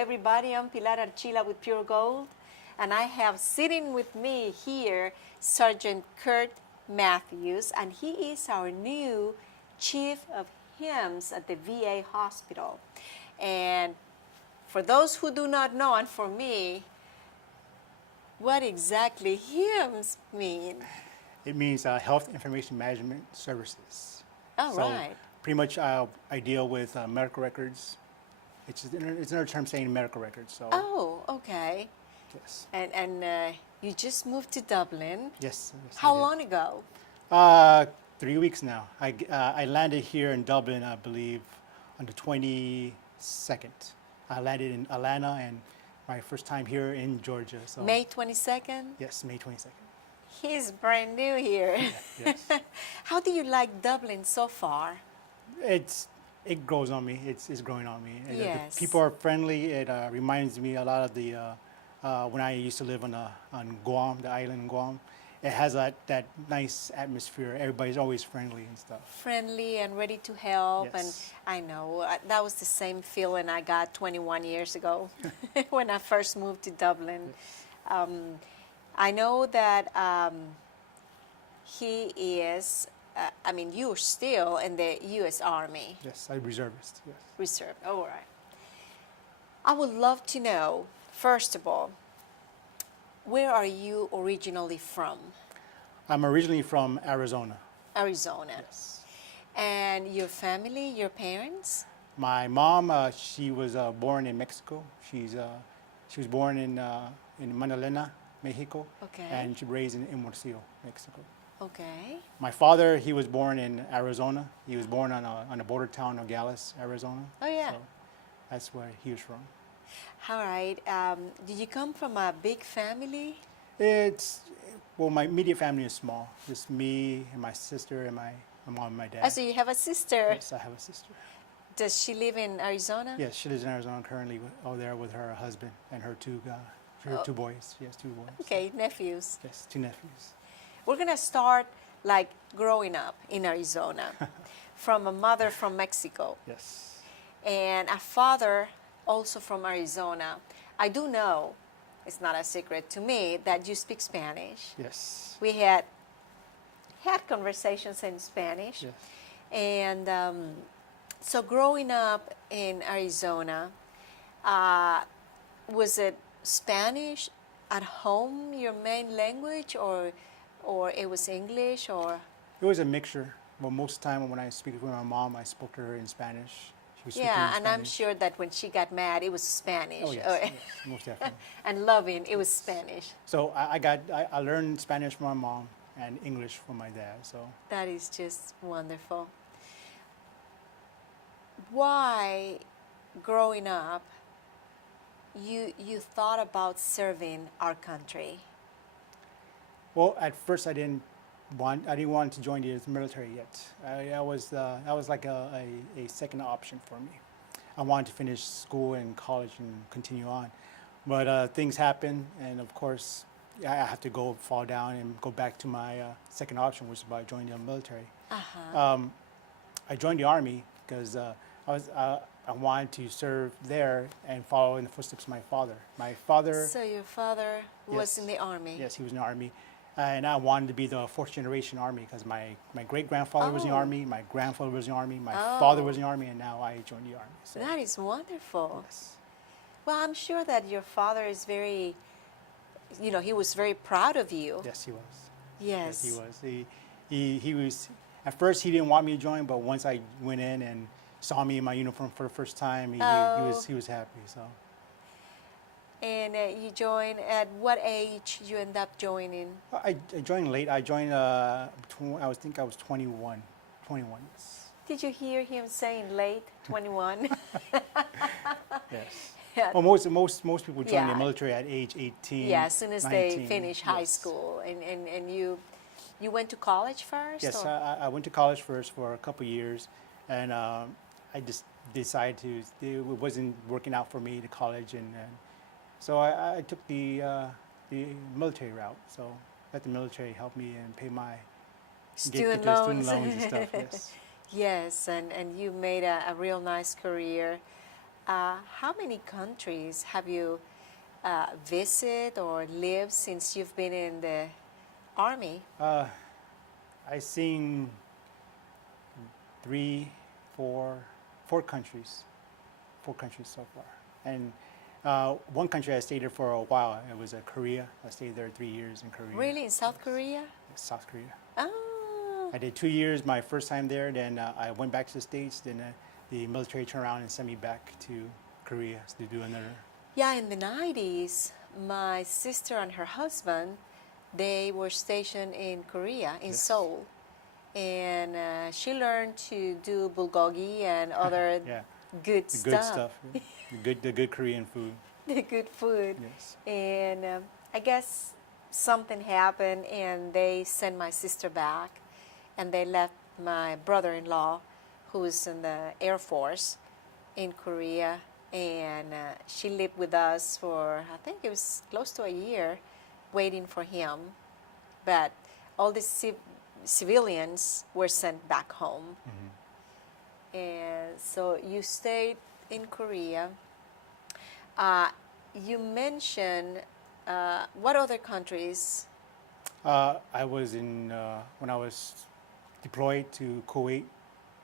everybody. I'm Pilar Archila with Pure Gold, and I have sitting with me here Sergeant Kurt Matthews, and he is our new Chief of Hymns at the VA hospital. And for those who do not know, and for me, what exactly hymns mean? It means Health Information Management Services. All right. Pretty much I deal with medical records. It's another term saying medical records. So. Oh, okay. Yes. And you just moved to Dublin. Yes. How long ago? 3 weeks now. I landed here in Dublin, I believe, on the 22nd. I landed in Atlanta, and my first time here in Georgia. So. May 22nd? Yes, May 22nd. He's brand new here. Yes. How do you like Dublin so far? It grows on me. It's growing on me. Yes. The people are friendly. It reminds me a lot of the when I used to live on Guam, the island Guam. It has that nice atmosphere. Everybody's always friendly and stuff. Friendly and ready to help. Yes. And I know that was the same feeling I got 21 years ago when I first moved to Dublin. Yes. I know that he is, you're still in the U.S. Army. Yes, I'm reservist. Yes. Reserve, all right. I would love to know, first of all, where are you originally from? I'm originally from Arizona. Arizona. Yes. And your family, your parents? My mom, she was born in Mexico. She was born in Manalena, Mexico. Okay. And she was raised in Morcillo, Mexico. Okay. My father, he was born in Arizona. He was born on a border town of Nogales, Arizona. Oh, yeah. So that's where he was from. All right. Did you come from a big family? My immediate family is small. Just me and my sister and my mom and my dad. Oh, so you have a sister. Yes, I have a sister. Does she live in Arizona? Yes, she lives in Arizona currently there with her husband and her two boys. She has 2 boys. Okay, nephews. Yes, 2 nephews. We're going to start like growing up in Arizona from a mother from Mexico Yes. and a father also from Arizona. I do know, it's not a secret to me, that you speak Spanish. Yes. We had conversations in Spanish. Yes. And so growing up in Arizona, was it Spanish at home, your main language, or it was English, or? It was a mixture. Well, most of the time when I speak with my mom, I spoke to her in Spanish. She was speaking in Yeah, and I'm Spanish. sure that when she got mad, it was Spanish. Oh, yes, most definitely. And loving, it was Spanish. So I learned Spanish from my mom and English from my dad. So That is just wonderful. Why, growing up, you thought about serving our country? well, at first I didn't want to join the military yet. That was like a second option for me. I wanted to finish school and college and continue on, but things happen, and of course I have to fall down and go back to my second option, which is about joining the military. I joined the Army because I wanted to serve there and follow in the footsteps of my father. My father. So your father was Yes. in the Army? Yes, he was in the Army. And I wanted to be the 4th generation Army because my great-grandfather was in the Oh. Army, my grandfather was in the Army, my Oh. father was in the Army, and now I joined the Army. So, That is wonderful. yes. Well, I'm sure that your father is very, he was very proud of you. Yes, he was. Yes. He was. He was. At first, he didn't want me to join, but once I went in and saw me in my uniform for the first time, he was happy. So. And you joined at what age you end up joining? I joined late. I joined. I think I was 21. 21. Yes. Did you hear him saying late, 21? Yes. Yeah. Well, most people join Yeah. the military at age 18. Yeah, as soon as they 19. finish high Yes. school. And you went to college first? Yes, or? I went to college first for a couple years, and I just decided it wasn't working out for me, the college, and so I took the military route. So let the military help me and pay my Student the loans. student loans and stuff. Yes. Yes, and you made a real nice career. how many countries have you visited or lived since you've been in the Army? I've seen four countries so far. And one country I stayed there for a while. It was Korea. I stayed there 3 years in Korea. Really, in South Korea? South Korea. Oh, I did 2 years my first time there. Then I went back to the States. Then the military turned around and sent me back to Korea to do another. yeah, in the 90s, my sister and her husband, they were stationed in Korea, in Yes. Seoul. And she learned to do bulgogi and other Yeah, good the stuff. good stuff. Yeah. The good Korean food. The good food. Yes. And I guess something happened and they sent my sister back and they left my brother-in-law, who was in the Air Force in Korea, and she lived with us for, I think it was close to a year, waiting for him. But all the civilians were sent back home. And so you stayed in Korea. You mentioned what other countries? I was in when I was deployed to Kuwait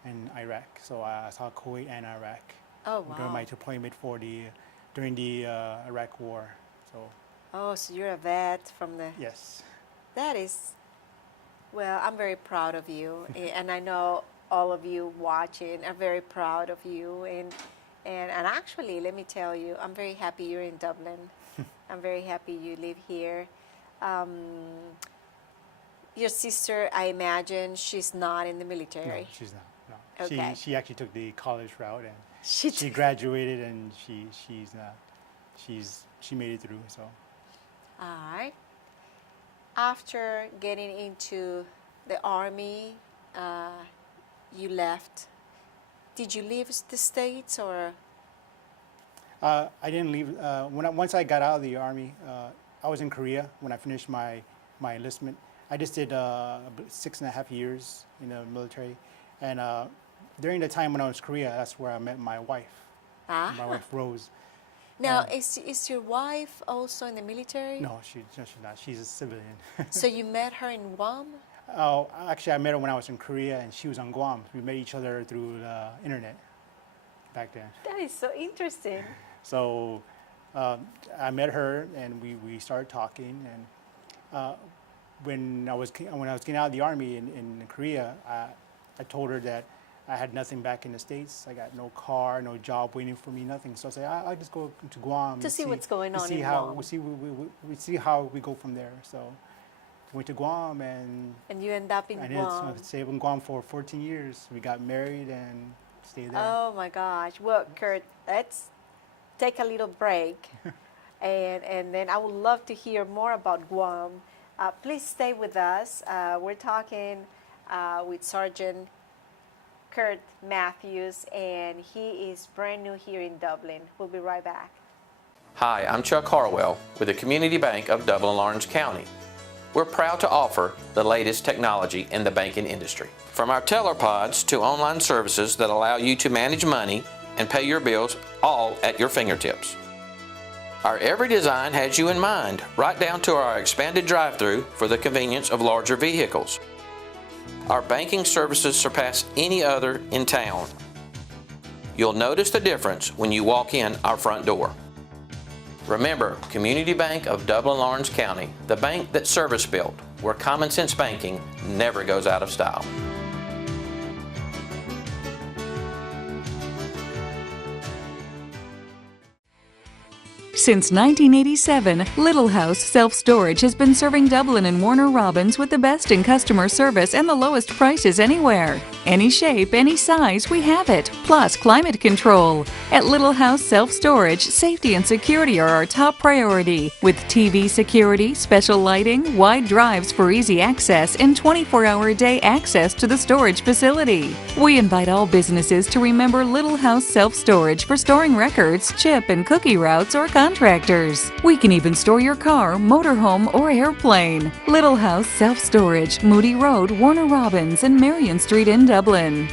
and Iraq. So I saw Kuwait and Iraq Oh, during wow. my deployment during the Iraq War. So Oh, so you're a vet from the. yes, That is, well, I'm very proud of you, and I know all of you watching are very proud of you. And actually, let me tell you, I'm very happy you're in Dublin. I'm very happy you live here. Your sister, I imagine, she's not in the military. no, she's not. No, Okay. she actually took the college route and She she graduated and she made it through. So All right. After getting into the Army, you left. Did you leave the States or? I didn't leave. Once I got out of the Army, I was in Korea when I finished my enlistment. I just did 6.5 years in the military, and during the time when I was in Korea, that's where I met my wife. Ah. My wife Rose. Now, is your wife also in the military? No, she's not. She's a civilian. So you met her in Guam? Oh, actually, I met her when I was in Korea, and she was on Guam. We met each other through the internet back then. That is so interesting. So I met her, and we started talking. And when I was getting out of the Army in Korea, I told her that I had nothing back in the States. I got no car, no job waiting for me, nothing. So I said, I'll just go to Guam To and see what's going on see in how Guam. we see how we go from there. So went to Guam and And you end up in I Guam. stayed in Guam for 14 years. We got married and stayed there. Oh my gosh. Well, Kurt, let's take a little break. and then I would love to hear more about Guam. Please stay with us. We're talking with Sergeant Kurt Matthews, and he is brand new here in Dublin. We'll be right back. Hi, I'm Chuck Harwell with the Community Bank of Dublin-Orange County. We're proud to offer the latest technology in the banking industry. From our teller pods to online services that allow you to manage money and pay your bills all at your fingertips. Our every design has you in mind, right down to our expanded drive-through for the convenience of larger vehicles. Our banking services surpass any other in town. You'll notice the difference when you walk in our front door. Remember, Community Bank of Dublin-Orange County, the bank that's service-built, where common sense banking never goes out of style. Since 1987, Little House Self-Storage has been serving Dublin and Warner Robins with the best in customer service and the lowest prices anywhere. Any shape, any size, we have it, plus climate control. At Little House Self-Storage, safety and security are our top priority, with TV security, special lighting, wide drives for easy access, and 24-hour-a-day access to the storage facility. We invite all businesses to remember Little House Self-Storage for storing records, chip and cookie routes, or contractors. We can even store your car, motorhome, or airplane. Little House Self-Storage, Moody Road, Warner Robins, and Marion Street in Dublin.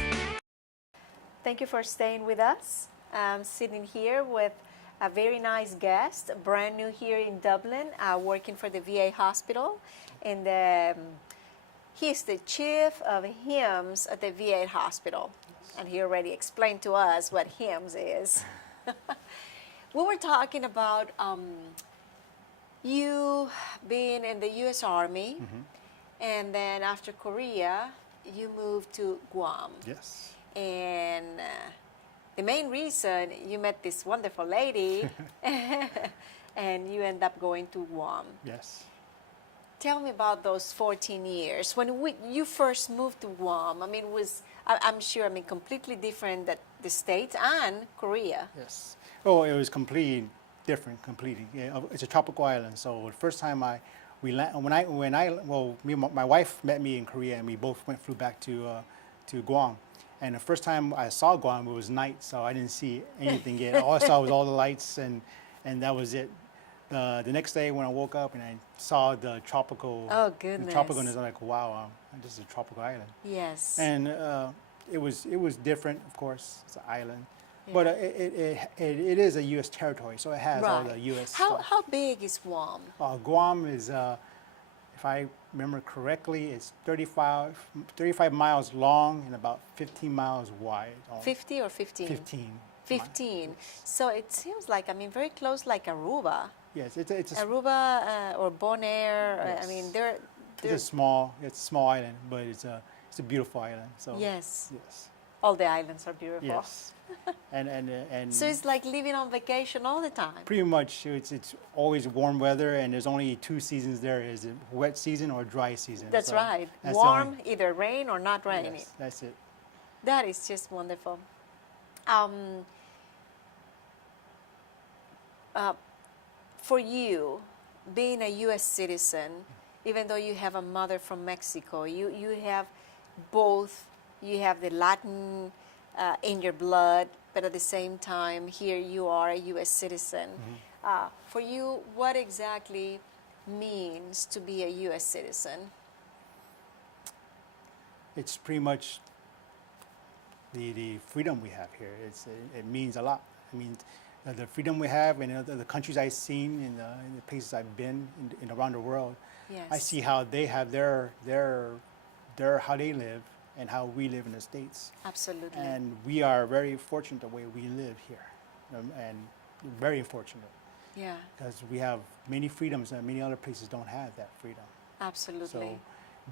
Thank you for staying with us. I'm sitting here with a very nice guest, brand new here in Dublin, working for the VA hospital. And he's the chief of HIMSS at the VA hospital. And he already explained to us what HIMSS is. We were talking about you being in the U.S. Army, and then after Korea, you moved to Guam. Yes. And the main reason you met this wonderful lady, and you end up going to Guam. Yes. Tell me about those 14 years. When you first moved to Guam, I mean, I'm sure, completely different than the States and Korea. Yes. Oh, it was completely different, completely. Yeah, it's a tropical island. So the first time me and my wife met me in Korea, and we both flew back to Guam. And the first time I saw Guam, it was night, so I didn't see anything yet. All I saw was all the lights, and that was it. The next day when I woke up and I saw the tropical, Oh, goodness. the tropicalness, I'm like, wow, this is a tropical island. Yes. And it was different, of course. It's an island, but it is a U.S. territory, so it has all the U.S. stuff. How big is Guam? Guam is, if I remember correctly, it's 35 miles long and about 15 miles wide. 50 or 15? 15. 15. So it seems like, very close, like Aruba. Yes, it's a Aruba or Bonaire. Yes. They're it's a small island, but it's a beautiful island. So yes. yes, All the islands are beautiful. yes, and So it's like living on vacation all the time. pretty much it's always warm weather, and there's only two seasons there: is it wet season or dry season. That's So right. that's the Warm, only- either rain or not rainy. Yes, that's it. That is just wonderful. For you, being a U.S. citizen, even though you have a mother from Mexico, you have both. You have the Latin in your blood, but at the same time, here you are a U.S. citizen. For you, what exactly means to be a U.S. citizen? It's pretty much the freedom we have here. It means a lot. I mean, the freedom we have in the countries I've seen, in the places I've been in around the world, Yes. I see how they have their how they live and how we live in the States. Absolutely. And we are very fortunate the way we live here, and very fortunate Yeah, because we have many freedoms that many other places don't have that freedom. absolutely. So,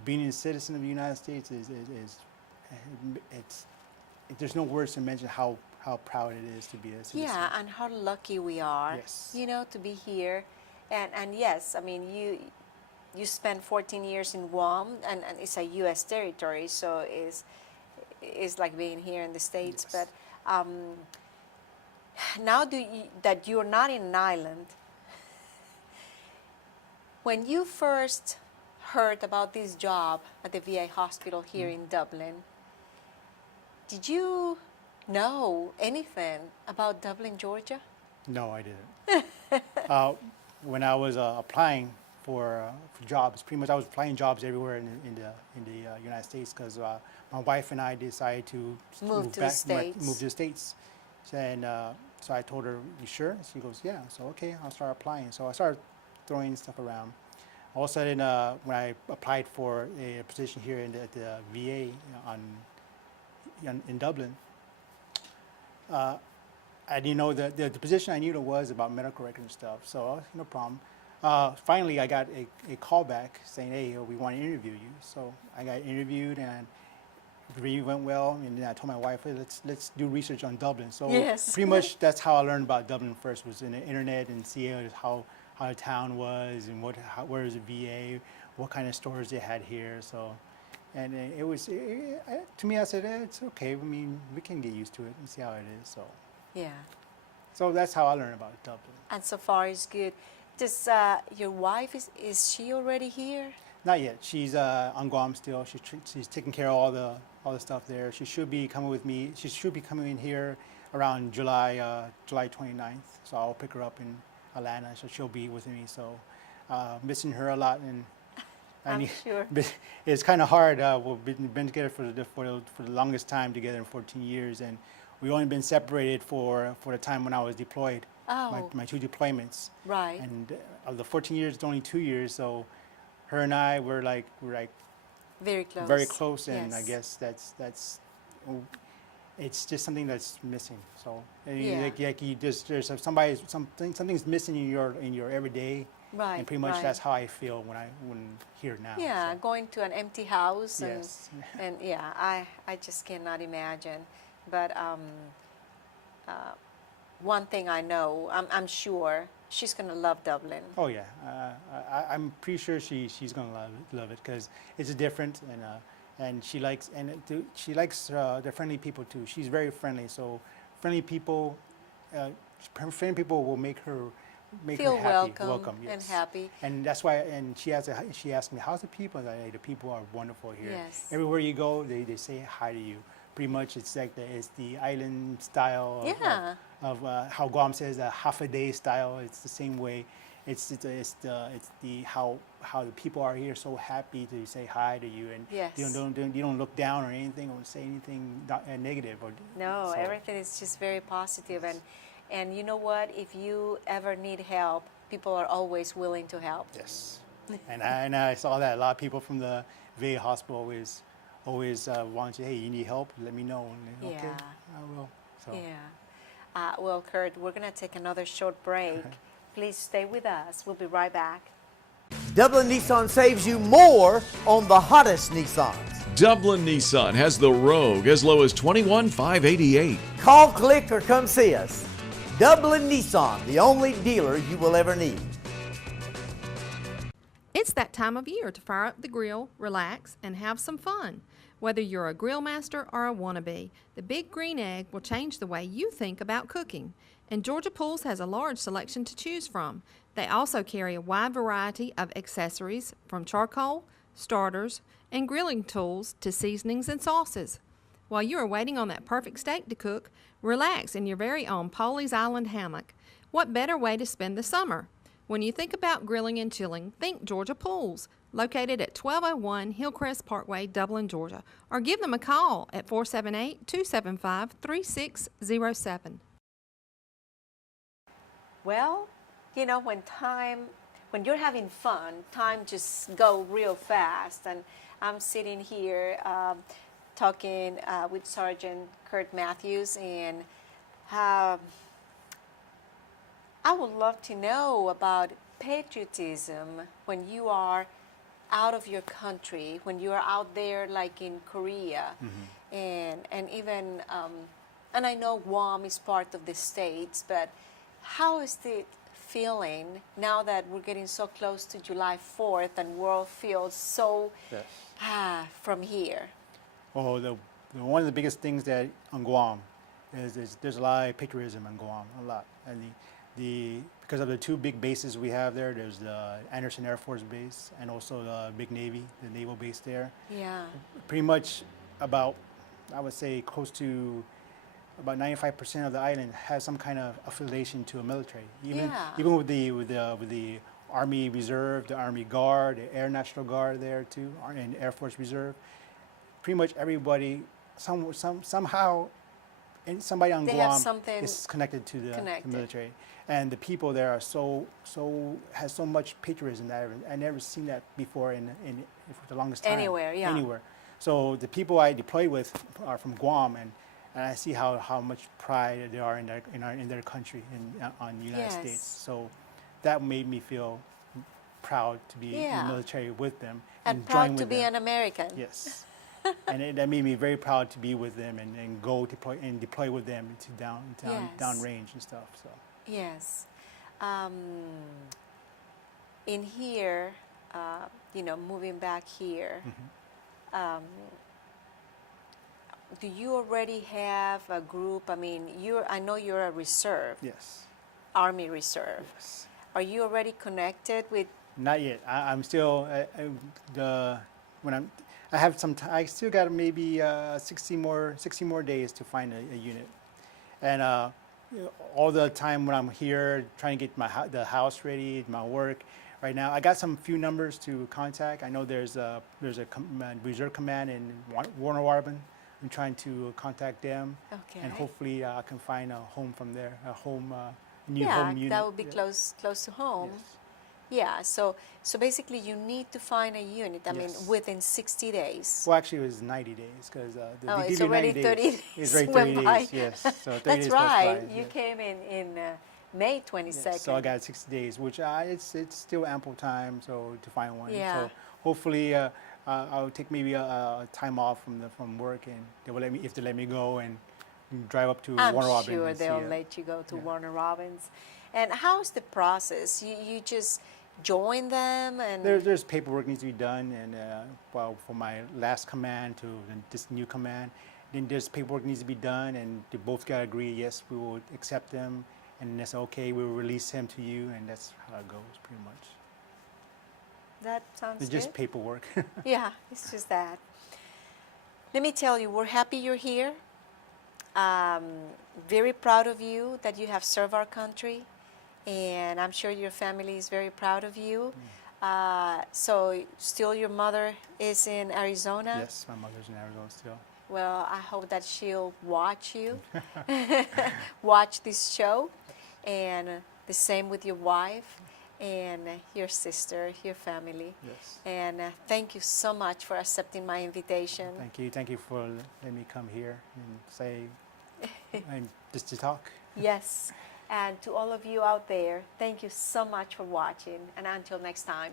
being a citizen of the United States there's no words to mention how proud it is to be a citizen. Yeah, and how lucky we are, Yes. to be here. And yes, you spent 14 years in Guam, and it's a U.S. territory, so it's like being here in the States. Yes. But now that you're not in an island, when you first heard about this job at the VA hospital here in Dublin, did you know anything about Dublin, Georgia? No, I didn't. When I was applying for jobs, pretty much I was applying jobs everywhere in the United States because my wife and I decided to Move to the States. Move to the States, and so I told her, "You sure?" She goes, "Yeah." So okay, I'll start applying. So I started throwing stuff around. All of a sudden, when I applied for a position here at the VA in Dublin, I didn't know the position I knew was about medical record and stuff, so no problem. Finally, I got a call back saying, "Hey, we want to interview you." So I got interviewed, and the interview went well. And then I told my wife, "Hey, let's do research on Dublin." So Yes. pretty much that's how I learned about Dublin first, was in the internet and see how the town was and where is the VA, what kind of stores they had here. So. And it was, to me, I said, it's okay. I mean, we can get used to it and see how it is. Yeah. So that's how I learned about Dublin. And so far is good. Does your wife, is she already here? Not yet. She's on Guam still. She's taking care of all the stuff there. She should be coming with me. She should be coming in here around July 29th. So I'll pick her up in Atlanta. So she'll be with me. So missing her a lot, and I'm sure. It's kind of hard. We've been together for the longest time together in 14 years, and we only been separated for the time when I was deployed. Oh. My 2 deployments. Right. And of the 14 years, it's only 2 years. So her and I were like Very close. very close, and I Yes. guess that's it's just something that's missing. So Yeah. like you just there's something's missing in your everyday, Right, and pretty much right. that's how I feel when here now. Yeah, so. going to an empty house Yes. and yeah, I just cannot imagine. But one thing I know, I'm sure she's gonna love Dublin. Oh yeah, I'm pretty sure she's gonna love it because it's different, and she likes the friendly people too. She's very friendly, so friendly people will make her Feel happy, welcome and yes. happy. And that's why. And she asked me, "How's the people?" And I, "Hey, the people are wonderful here. Yes. Everywhere you go, they say hi to you. Pretty much, it's like it's the island style Yeah. of how Guam says half a day style. It's the same way. It's how the people are here so happy to say hi to you, and Yes. you don't look down or anything or say anything negative or No, so. everything is just very positive. And you know what? If you ever need help, people are always willing to help. Yes, and I saw that a lot of people from the VA hospital always want to, hey, you need help, let me know. And, okay, Yeah. I will. So. Yeah. Well, Kurt, we're going to take another short break. Please stay with us. We'll be right back. Dublin Nissan saves you more on the hottest Nissans. Dublin Nissan has the Rogue as low as $21,588. Call, click, or come see us. Dublin Nissan, the only dealer you will ever need. It's that time of year to fire up the grill, relax, and have some fun. Whether you're a grill master or a wannabe, the Big Green Egg will change the way you think about cooking. And Georgia Pools has a large selection to choose from. They also carry a wide variety of accessories from charcoal, starters, and grilling tools to seasonings and sauces. While you are waiting on that perfect steak to cook, relax in your very own Pawleys Island hammock. What better way to spend the summer? When you think about grilling and chilling, think Georgia Pools, located at 1201 Hillcrest Parkway, Dublin, Georgia, or give them a call at 478-275-3607. Well, you know, when you're having fun, time just go real fast. And I'm sitting here talking with Sergeant Kurt Matthews, and I would love to know about patriotism when you are out of your country, when you are out there like in Korea, and even, and I know Guam is part of the States, but how is it feeling now that we're getting so close to July 4th and world feels so Yes. from here? Well, one of the biggest things that on Guam is there's a lot of patriotism on Guam, a lot. And because of the 2 big bases we have there, there's the Anderson Air Force Base and also the big Navy, the naval base there. Yeah. Pretty much I would say close to about 95% of the island has some kind of affiliation to a military. Even with the Army Reserve, the Army Guard, the Air National Guard there too, and Air Force Reserve. Pretty much everybody somehow, and somebody on They have Guam something is connected to the connected. military, and the people there are has so much patriotism that I never seen that before in for the longest time. Anywhere, yeah. Anywhere. So the people I deployed with are from Guam, and I see how much pride they are in their country on the United Yes. States. So that made me feel proud to be in Yeah. the military with them And join proud to with be them. an American. Yes. And that made me very proud to be with them and go deploy with them to Yes. downrange and stuff. So Yes. In here, moving back here, do you already have a group? I mean, I know you're a reserve, yes, Army Reserve. yes. Are you already connected with? Not yet. I'm still I have some. I still got maybe 60 more days to find a unit, and all the time when I'm here trying to get the house ready, my work. Right now, I got some few numbers to contact. I know there's a reserve command in Warner Warben, I'm trying to contact them, Okay. and hopefully I can find a home from there, a home, new Yeah, home unit. that would be Yeah. close to home. Yes. Yeah, so basically you need to find a unit, I mean, Yes. within 60 days. Well, actually, it was 90 days because Oh, they it's give you already 90 30 days. days It's already went 30 by. days. Yes. So 30 That's days goes right. by, You yes. came in May 22nd. Yes, so I got 60 days, which it's still ample time so to find one. Yeah. So hopefully I'll take maybe a time off from work, and they will let me, if they let me go, and drive up to I'm Warner Robins. sure and see they'll it. let you go to Yeah. Warner Robins. And how's the process? You just join them and There's paperwork needs to be done, and well, for my last command to this new command, then there's paperwork needs to be done, and they both gotta agree. Yes, we will accept them, and that's okay. We will release him to you, and that's how it goes, pretty much. that sounds It's good. just paperwork. Yeah, it's just that. Let me tell you, we're happy you're here. Very proud of you that you have served our country, and I'm sure your family is very proud of you. So, still, your mother is in Arizona. Yes, my mother's in Arizona still. Well, I hope that she'll watch you, watch this show, and the same with your wife and your sister, your family. Yes. And thank you so much for accepting my invitation. Thank you for letting me come here and say, and just to talk. Yes. And to all of you out there, thank you so much for watching. And until next time.